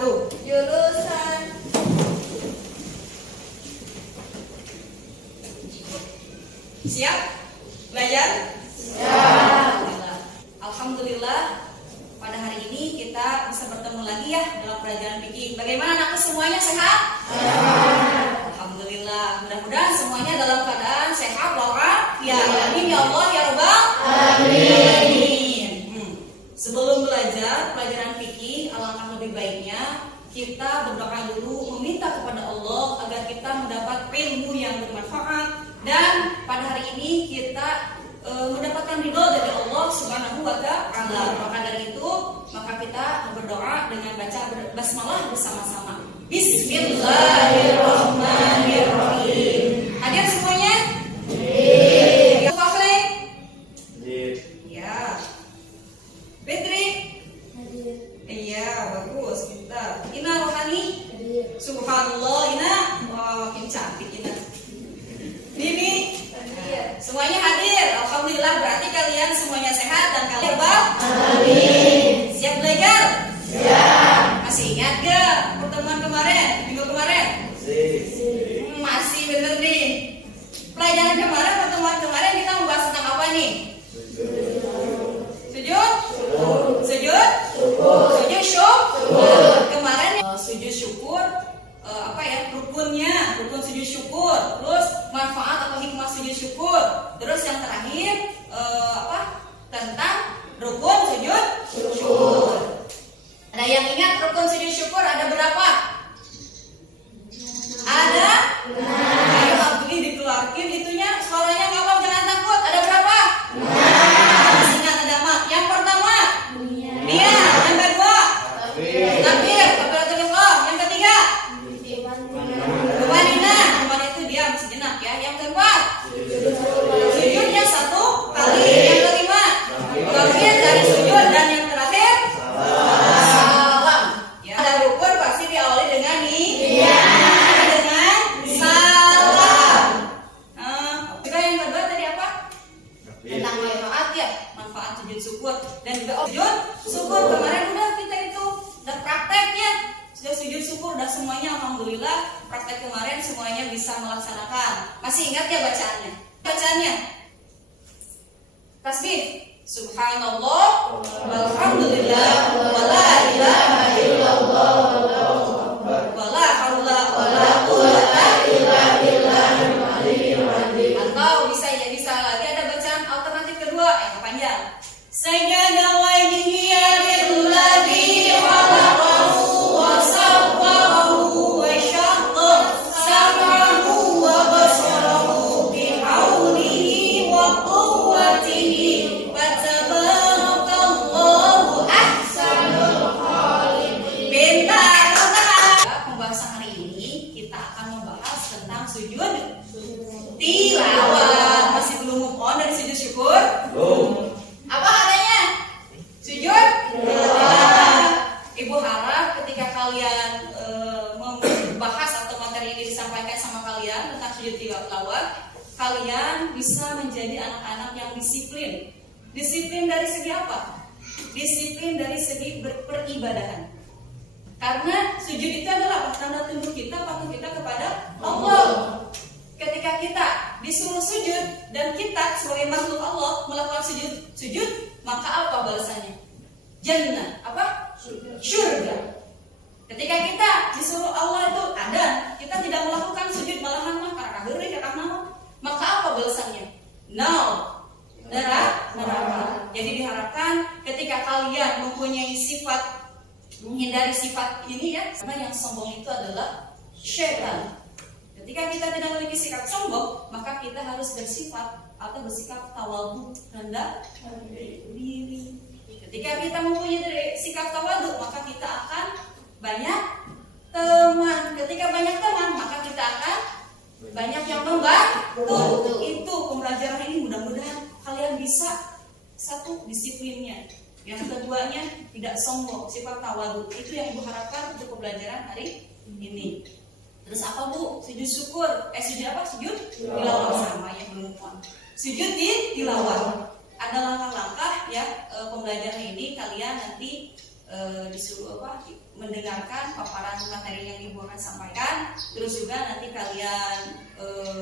Tuh, jurusan. Siap? Belajar? Siap. Alhamdulillah, pada hari ini kita bisa bertemu lagi ya dalam pelajaran fikih. Bagaimana anakku semuanya sehat? Sehat. Alhamdulillah. Mudah-mudahan semuanya dalam keadaan sehat walafiat. Amin ya Allah ya Rabbal alamin. Sebelum belajar pelajaran fikih, alangkah lebih baiknya kita berdoa dulu, meminta kepada Allah agar kita mendapat ilmu yang bermanfaat, dan pada hari ini kita mendapatkan ridho dari Allah Subhanahu wa Ta'ala. Maka dari itu, maka kita berdoa dengan baca basmalah bersama-sama. Bismillahirrahmanirrahim. Hadir semuanya? Hadir. Fakri? Hadir. Ya. Fitri? Hadir. Iya, bagus. Kita. Ina Rohani? Hadir. Subhanallah, Ina. Wah, makin cantik Ina. Nini? Semuanya hadir. Alhamdulillah, berarti kalian semuanya sehat dan kalian amin. Siap belajar? Siap. Masih ingat gak pertemuan kemarin, minggu kemarin? Masih bener nih. Pelajaran kemarin, pertemuan kemarin kita membahas tentang apa nih? Sujud? Sujud? Sujud syukur. Kemarin sujud syukur, rukunnya, rukun sujud syukur, terus manfaat atau hikmah sujud syukur, terus yang terakhir tentang rukun sujud syukur. Ada yang ingat rukun sujud syukur ada berapa? Ada? Ayo Abdi dikeluarkan itunya, suaranya ngawal, jangan takut. Ada berapa? Masih ingat ada mak. Yang pertama dia, yang kedua takbir, kabiratul ihram, yang ketiga Tumanina itu diam sejenak ya. Yang keempat sujudnya satu kali. Yang kelima takbir dari sujud, dan yang terakhir salam. Ya, ada rukun pasti diawali dengan dengan salam. Juga yang kedua tadi apa? Tentang manfaat ya, manfaat sujud syukur, dan juga sujud syukur kemarin udah kita itu udah prakteknya. Sudah sujud syukur, udah semuanya alhamdulillah praktek kemarin semuanya bisa melaksanakan. Masih ingat ya bacaannya? Bacaannya tasbih subhanallah walhamdulillah wala ilaha illallah wala haula wala quwwata illa billahil aliyyil azim. Atau bisa lagi ada bacaan alternatif kedua yang panjang. Sajada wajhi lilladzi khalaqahu wa sawwarahu wa syaqqa sam'ahu wa basarahu bi haulihi wa quwwatihi wa tabarakallahu ahsanul khaliqin. Pembahasan hari ini kita akan membahas tentang sujud tilawah. Masih belum move on dari sujud syukur? Belum. Apa katanya? Sujud tilawah. Ibu harap ketika kalian membahas atau materi ini disampaikan sama kalian tentang sujud tilawah, kalian bisa menjadi anak-anak yang disiplin. Disiplin dari segi apa? Disiplin dari segi peribadahan. Karena sujud itu adalah tanda tunduk kita, patuh kita kepada Allah. Ketika kita disuruh sujud dan kita sebagai makhluk Allah melakukan sujud, maka apa balasannya? Jannah, apa? Surga. Ketika kita disuruh Allah itu ada, kita tidak melakukan sujud, malahan karena maka apa balasannya? Neraka. Jadi diharapkan ketika kalian mempunyai sifat, menghindari sifat ini ya, karena yang sombong itu adalah syaitan. Ketika kita tidak memiliki sikap sombong, maka kita harus bersikap tawadhu, rendah diri. Ketika kita mempunyai sikap tawadhu, maka kita akan banyak teman. Ketika banyak teman, maka kita akan banyak yang membantu. Itu pembelajaran ini mudah-mudahan kalian bisa satu disiplinnya. Yang keduanya tidak sombong, sifat tawadhu. Itu yang Ibu harapkan untuk pembelajaran hari ini. Terus apa Bu? Sujud syukur. Sujud apa? Sujud tilawah, sama yang belum paham. Sujud tilawah. Ada langkah-langkah ya pembelajaran ini kalian nanti disuruh mendengarkan paparan materi yang ibu akan sampaikan. Terus juga nanti kalian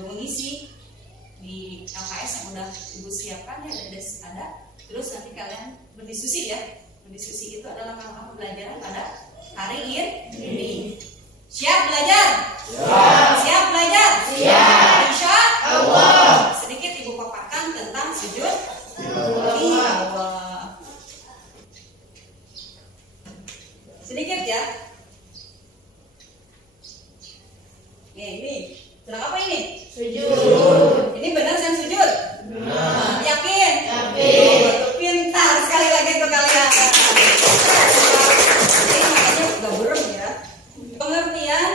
mengisi di LKS yang udah ibu siapkan ya, ada. Terus nanti kalian berdiskusi ya. Berdiskusi itu adalah langkah pembelajaran pada hari ini. Siap belajar? Siap belajar? Siap. Insya Allah. Sedikit ibu paparkan tentang sujud tilawah. Sedikit ya. Ini sedang apa ini? Sujud. Ini benar yang sujud? Benar. Yakin? Yakin. Pintar sekali lagi tuh kalian. Ini makanya udah berem ya. Pengertian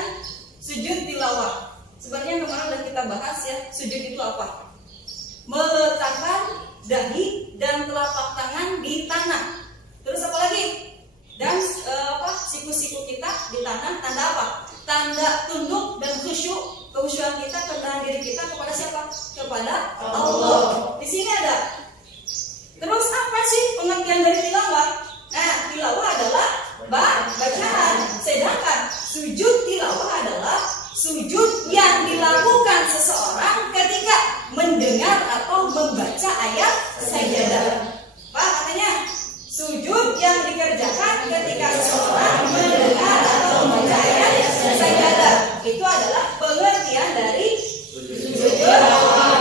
sujud tilawah. Sebenarnya kemarin udah kita bahas ya, sujud itu apa? Meletakkan dahi dan telapak tangan di tanah. Terus apa lagi? Dan siku-siku kita di tanah, tanda apa? Tanda tunduk dan khusyuk, kekhusyuan kita, kerendahan diri kita kepada siapa? Kepada Allah. Di sini ada. Terus apa sih pengertian dari tilawah? Nah, tilawah adalah bacaan. Sedangkan sujud tilawah adalah sujud yang dilakukan seseorang ketika mendengar atau membaca ayat sajadah. Pak katanya sujud yang dikerjakan ketika seseorang mendengar atau membaca ayat sajadah. Itu adalah pengertian dari sujud tilawah.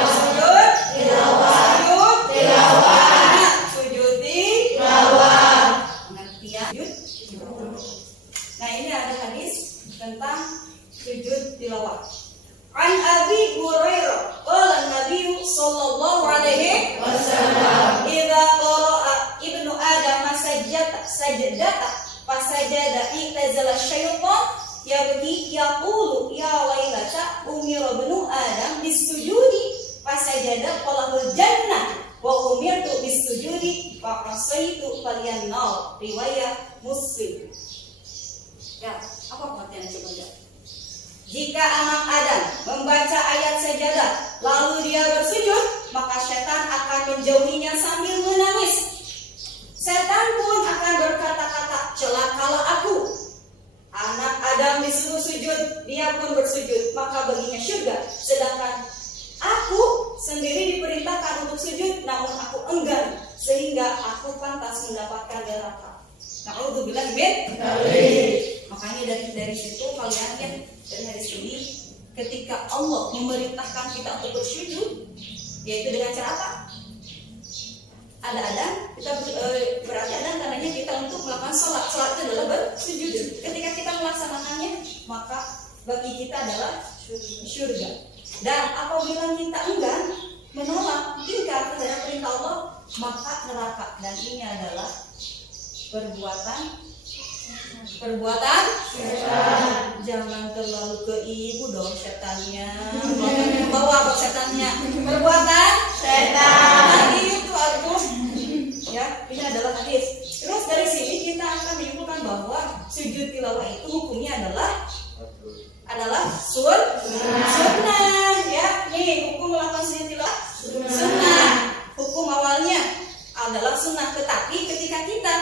Nah, ini ada hadis tentang sujud tilawah. An Abi Hurairah qala Nabi sallallahu alaihi wasallam idza qara'a ibnu adam sajdata fasajada itazala syaitan yabki yaqulu ya wailata umira ibnu adam bisujudi fasajada qalahul jannah wa umirtu bisujudi faqasaitu falyannar riwayat Muslim. Ya, apa pengertiannya coba lihat? Jika anak Adam membaca ayat sajadah lalu dia bersujud, maka setan akan menjauhinya sambil menangis. Setan pun akan berkata-kata, celakalah aku. Anak Adam disuruh sujud, dia pun bersujud, maka baginya surga. Sedangkan aku sendiri diperintahkan untuk sujud, namun aku enggan, sehingga aku pantas mendapatkan neraka. Na'udzubillah min dzalik. Makanya dari situ kalian ya, dari hadis ini, ketika Allah memerintahkan kita untuk bersujud, yaitu dengan cara apa? Ada adhan, kita berarti adhan tandanya kita untuk melakukan sholat. Sholat itu adalah bersujud. Ketika kita melaksanakannya, maka bagi kita adalah surga. Dan apabila kita enggan, menolak, ingkar terhadap perintah Allah, maka neraka. Dan ini adalah perbuatan setan. Jangan terlalu ke ibu dong setannya. Bawa apa setannya? Perbuatan setan. Tadi itu aku ya, ini adalah hadis. Terus dari sini kita akan menyimpulkan bahwa sujud tilawah itu hukumnya adalah sunnah ya. Nih hukum melakukan sujud tilawah sunnah. Hukum awalnya adalah sunnah, tetapi ketika kita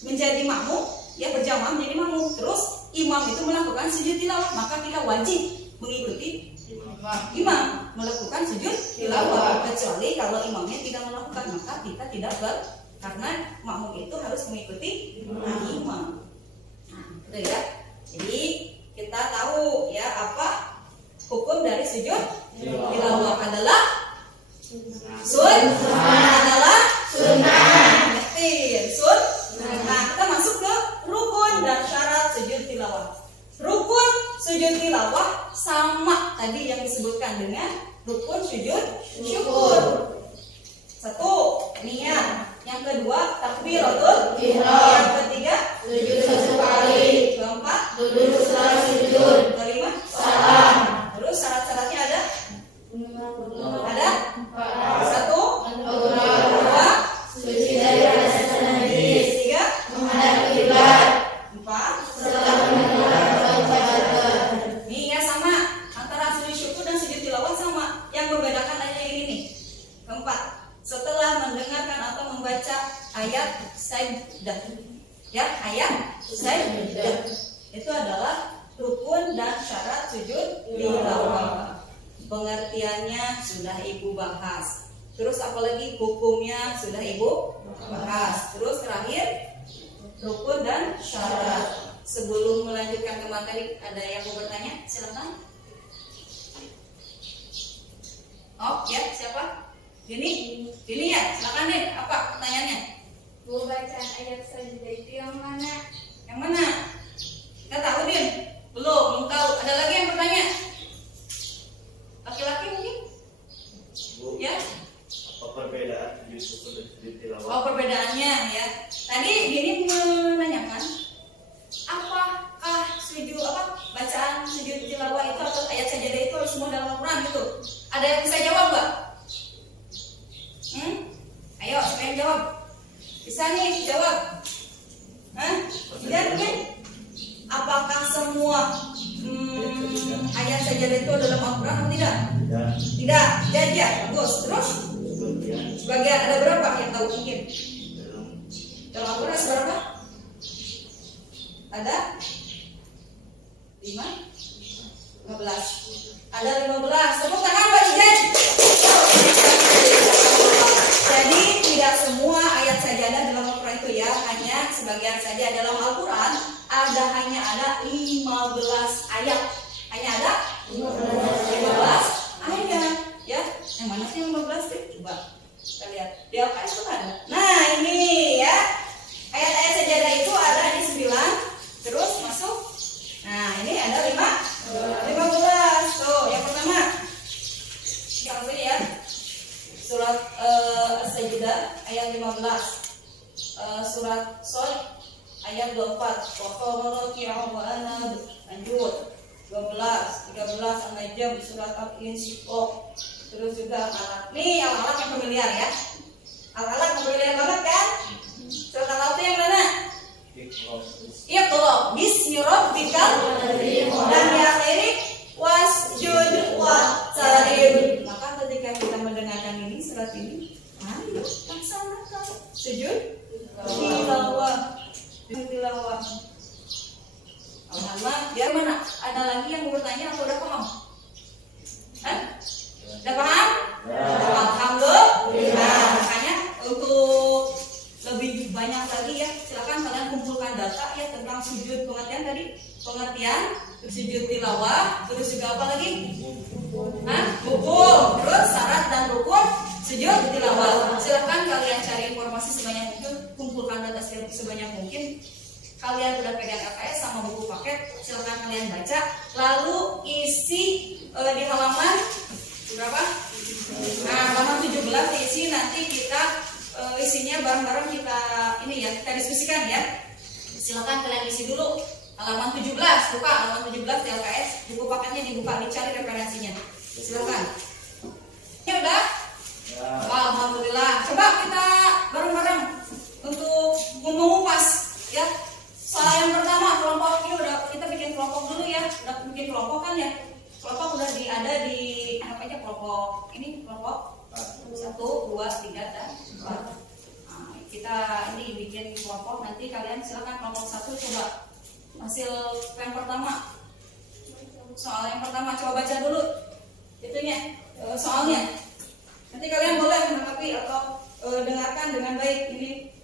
menjadi makmum ya, berjamaah menjadi makmum, terus imam itu melakukan sujud tilawah, maka kita wajib mengikuti imam melakukan sujud tilawah. Kecuali kalau imamnya tidak melakukan, maka kita tidak karena makmum itu harus mengikuti imam. Nah, itu ya. Jadi kita tahu ya apa hukum dari sujud tilawah adalah sunnah. Nah, kita masuk ke rukun dan syarat sujud tilawah. Rukun sujud tilawah sama tadi yang disebutkan dengan rukun sujud syukur. Satu, niat. Yang kedua, takbiratul ihram. Yang ketiga, sujud sesekali. Keempat, duduk setelah sujud. Kelima, salam. Terus syarat-syaratnya ada? Satu, dua, suci dari rasa najis. Tiga, menghadap kiblat. Empat, setelah mendengar. Nih ya, sama antara sujud syukur dan sujud tilawah sama. Yang membedakan hanya ini nih. Keempat, setelah mendengarkan atau membaca ayat sajdah. Ya, ayat sajdah itu adalah rukun dan syarat sujud tilawah. Pengertiannya sudah Ibu bahas. Terus apalagi hukumnya sudah Ibu bahas. Terus terakhir rukun dan syarat. Sebelum melanjutkan ke materi, ada yang mau bertanya? Silakan. Oh ya, siapa? Dini ya, silakan deh. Apa pertanyaannya? Bu, bacaan ayat sajdah itu yang mana? Yang mana? Kita tahu Din? Belum tahu. Ada lagi yang bertanya? Laki-laki mungkin? Bu, Ya. apa perbedaan sujud dan tilawah? Oh, perbedaannya ya. Tadi Dini menanyakan apakah bacaan sujud tilawah itu atau ayat sajadah itu harus semua dalam Al-Quran gitu? Ada yang bisa jawab nggak? Ayo, siapa yang jawab? Bisa nih jawab? Tidak mungkin? Apakah semua ayat sajadah itu dalam Al-Quran atau tidak? Tidak. Jadi ya, bagus. Terus sebagian ada berapa yang tahu mungkin? Dalam Al-Quran seberapa? Ada 15. Ada 15. Tepuk tangan Pak Ijen. Jadi tidak semua ayat sajadah dalam Al-Quran itu ya, hanya sebagian saja. Dalam Al-Quran hanya ada 15 ayat. Hanya ada 15 ayat ya. Yang mana sih 15 sih? Coba kita lihat. Di LKS itu ada. Nah, ini ya. Ayat-ayat sajadah itu ada di 9. Terus masuk. Nah, ini ada 15. Tuh, yang pertama. Langsung ya. Surat Sajdah ayat 15. Surat Shad ayat 24. Wa qala raki'u wa anab. Lanjut. 12, 13 An-Najm, surat Al-Insyiqaq. Terus juga Al-Alaq. Nih Al-Alaq yang familiar ya. Al-Alaq familiar banget kan? Surat Al-Alaq itu yang mana? Iqra bismi rabbikal dan di akhiri wasjud waqtarib. Maka ketika kita mendengarkan ini surat ini, ayo laksanakan sujud tilawah. Alhamdulillah, biar mana? Ada lagi yang mau bertanya atau udah paham? Udah paham? Alhamdulillah. Makanya untuk lebih banyak lagi ya, silakan kalian kumpulkan data ya tentang sujud pengertian tadi, pengertian sujud tilawah, terus juga apa lagi? Hukum, terus syarat dan rukun sujud tilawah. Silakan kalian cari informasi sebanyak mungkin, kumpulkan data sebanyak mungkin. Kalian udah pegang LKS sama buku paket, silakan kalian baca, lalu isi di halaman berapa? Nah, halaman 17 diisi, nanti kita isinya bareng-bareng kita ini ya, kita diskusikan ya. Silakan kalian isi dulu halaman 17, buka halaman 17 di LKS, buku paketnya dibuka, dicari referensinya. Silakan. Ini udah? Ya. Alhamdulillah. Coba kita bareng-bareng untuk mengupas ya. Soal yang pertama, kelompok ini udah kita bikin kelompok dulu ya. Udah bikin kelompok kan ya? Kelompok udah ada di apa aja kelompok ini, kelompok 1, 2, 3 dan 4. Nah, kita ini bikin kelompok, nanti kalian silakan kelompok 1 coba hasil yang pertama. Soal yang pertama coba baca dulu itunya, soalnya. Nanti kalian boleh menanggapi atau dengarkan dengan baik ini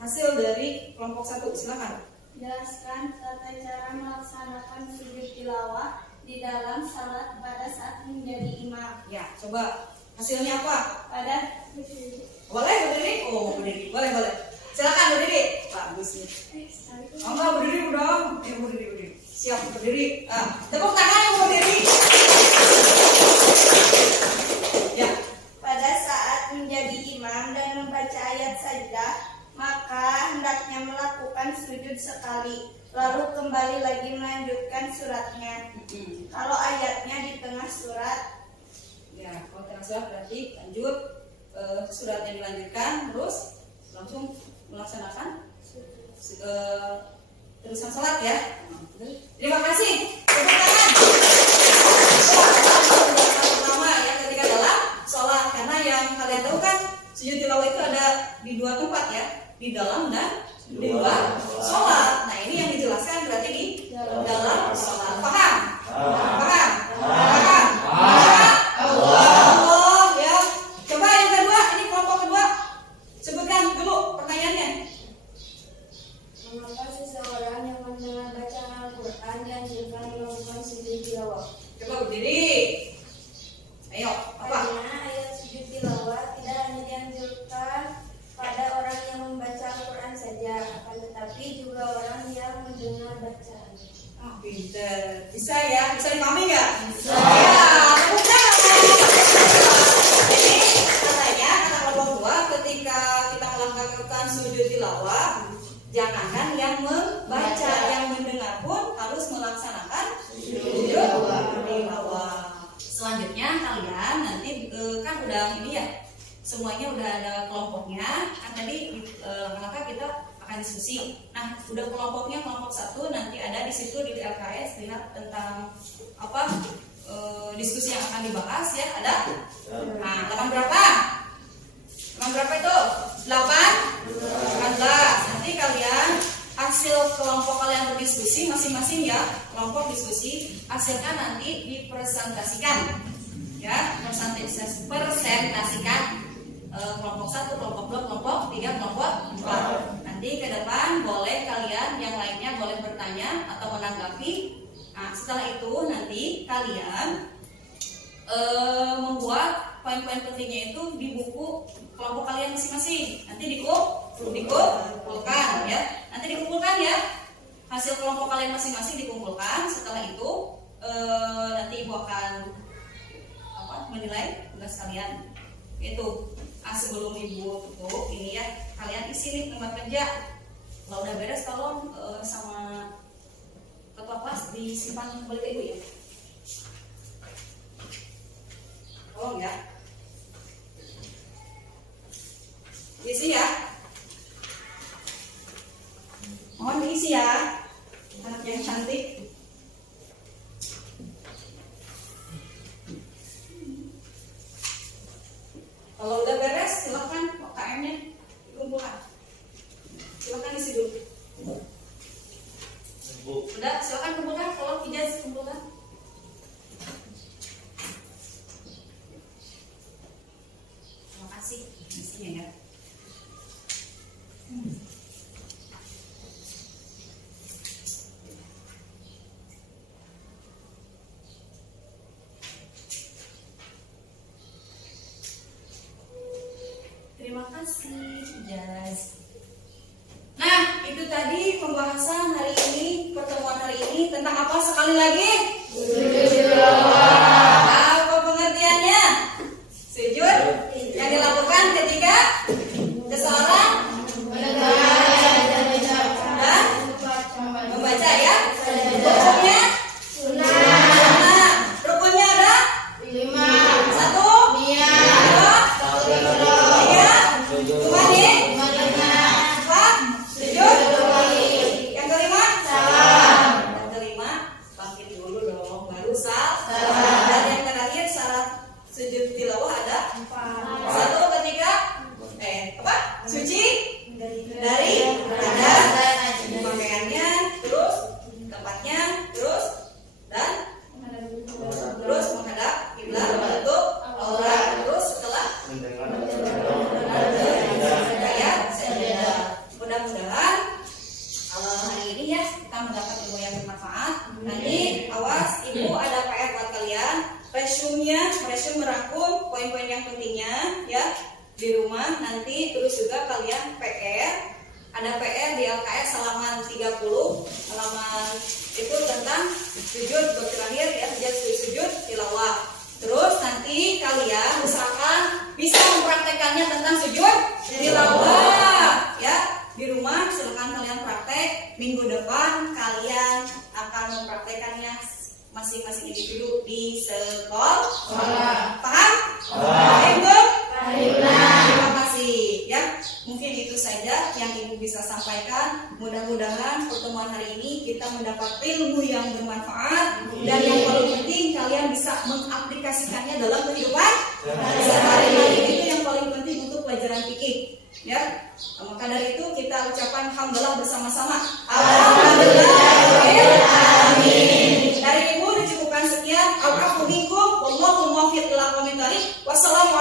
hasil dari kelompok 1. Silakan. Jelaskan tata cara melaksanakan sujud tilawah di dalam salat pada saat menjadi imam. Ya, coba hasilnya apa? Pada Boleh berdiri? Oh, berdiri. Boleh. Silakan berdiri. Bagus nih. Enggak berdiri dong. Berdiri. Siap berdiri. Tepuk tangan yang berdiri. Ya. pada saat menjadi imam dan membaca ayat sajdah, maka hendaknya melakukan sujud sekali, lalu kembali lagi melanjutkan suratnya. Kalau ayatnya di tengah surat, Ya, kalau tengah surat berarti lanjut suratnya dilanjutkan, terus langsung melaksanakan terusan sholat ya. Terima kasih. Tepuk tangan. Pertama ya ketika dalam sholat, karena yang kalian tahu kan sujud tilawah itu ada di 2 tempat ya. di dalam dan di luar sholat. Nah ini yang dijelaskan berarti di dalam sholat. Paham? Paham? Paham? Allah ya. Coba yang kedua, ini kelompok kedua. Sebutkan dulu pertanyaannya. Mengapa seseorang yang mendengar bacaan Al-Quran dianjurkan melakukan sujud tilawah? Coba berdiri. Ayo, apa? Karena ayat sujud tilawah tidak hanya dianjurkan pada orang yang membaca Al-Quran saja, akan tetapi juga orang yang mendengar bacaan. Oh, pinter. Bisa ya? Bisa dipahami nggak? Bisa. Ya, bukan. Jadi katanya kata kelompok dua, ketika kita melakukan sujud tilawah, jangankan yang membaca, yang mendengar pun harus melaksanakan sujud tilawah. Selanjutnya kalian nanti kan udah ini ya, semuanya udah ada kelompoknya. Kan tadi langkah-langkah kita akan diskusi. Nah, udah kelompoknya kelompok 1, nanti ada di situ di LKS lihat tentang apa diskusi yang akan dibahas ya. Ada? Nah, 8 berapa? 8 berapa itu? 18. Nanti kalian hasil kelompok kalian berdiskusi masing-masing ya, kelompok diskusi hasilkan nanti dipresentasikan ya, presentasikan kelompok 1, kelompok 2, kelompok 3, kelompok 4. Nanti ke depan boleh kalian yang lainnya boleh bertanya atau menanggapi. Nah, setelah itu nanti kalian membuat poin-poin pentingnya itu di buku kelompok kalian masing-masing. Nanti dikumpulkan ya. Nanti dikumpulkan ya. Hasil kelompok kalian masing-masing dikumpulkan. Setelah itu nanti ibu akan menilai tugas kalian. Itu sebelum ibu tutup ini ya, kalian isi nih tempat kerja. Kalau udah beres tolong sama ketua kelas disimpan kembali ke ibu ya. Tolong ya. Diisi ya. Mohon diisi ya. Anak yang cantik. Kalau udah beres, silakan KM-nya dikumpulkan. Silakan isi dulu. Udah, silakan kumpulkan. Kalau ijazah kumpulkan. Terima kasih isinya ya. Terima kasih, Jazz. Nah, itu tadi pembahasan hari ini, pertemuan hari ini tentang apa sekali lagi? Sujud. Apa pengertiannya? Sujud yang dilakukan ketika seseorang dan membaca ya. Hukumnya sunnah. Rukunnya ada 5. 1, 2, 3, cuma nih. 4, sujud. Yang kelima, salam. Yang kelima, bangkit dulu dong, baru salam. Dan yang terakhir syarat sujud tilawah ada 4. 1, ketika suci dari hadas, pakaiannya, terus tempatnya, terus dan terus menghadap kiblat, menutup aurat, terus setelah mudah-mudahan hari ini ya kita mendapat ilmu yang bermanfaat. Nanti awas ibu ada PR buat kalian, resume merangkum poin-poin yang pentingnya ya di rumah nanti. Terus juga kalian ada PR di LKS halaman 30, halaman itu tentang sujud terakhir ya, sujud tilawah. Terus nanti kalian usahakan bisa mempraktekannya tentang sujud tilawah ya. Di rumah silakan kalian praktek. Minggu depan kalian akan mempraktekannya masing-masing individu di sekolah. Paham? Paham? Terima kasih ya. Mungkin itu saja yang ibu bisa sampaikan. Mudah-mudahan pertemuan hari ini kita mendapat ilmu yang bermanfaat, dan yang paling penting kalian bisa mengaplikasikannya dalam kehidupan sehari-hari. Itu yang paling penting untuk pelajaran fikih ya. Maka dari itu Wassalamualaikum